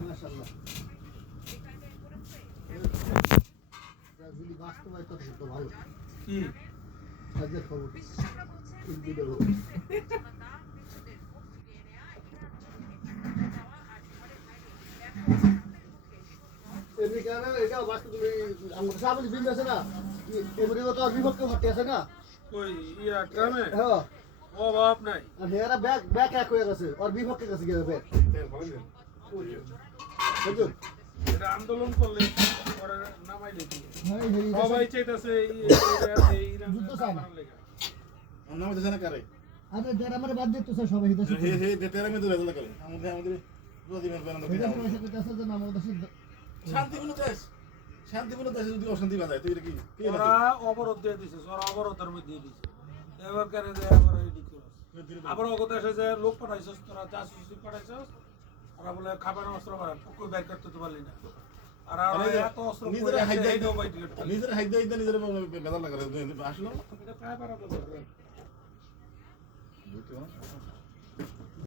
মাশাআল্লাহ যদি বাস্তবায়িত হতো তো ভালো কি কাজের খবর এই ভিডিও এদিকে এটা বাস্তব তুমি আমাদের সামনে বিল আছে না এবারে তো বিভক্ত হতে আছে না কই ইয়া গ্রামে হ্যাঁ অভাব নাই আর হেরা ব্যাক ব্যাক এক হয়ে গেছে আর বিভক্ত গেছে গিয়ে ব্যাক বুঝুন এটা আন্দোলন করলে পরে নামাই দিবি হ্যাঁ এই সবাই চাইতেছে এই যুদ্ধ চায় না নাম দেশে না করে আরে যারা আমার বাদ দিত স্যার সবাই হিদাসি হে হে দেতেরা মে দলে করে আমাদের প্রতিদিন বানানো হিদাসি পয়সা করতে আছে যে নাম আমাদের শান্তিপূর্ণ দেশে যদি অশান্তি বাজায় তুই কি ওরা অবরোধ দিয়ে দিছে ওরা অবরোধের মধ্যে দিয়ে দিছে এবার করে যে আবার এডি করস আবার ওগো দেশে যে লোক পাঠাইছস তোরা জাসুসি পাঠাইছস ওরা বলে খাবার অস্ত্র মারা পুকু বের করতে তো পারলি না আর এত অস্ত্র নিজের করে হাইদা এইটাও বাই টিকেট নিজের হাইদা নিজের বেদাল লাগা আসলো এটা প্রায় পারা তো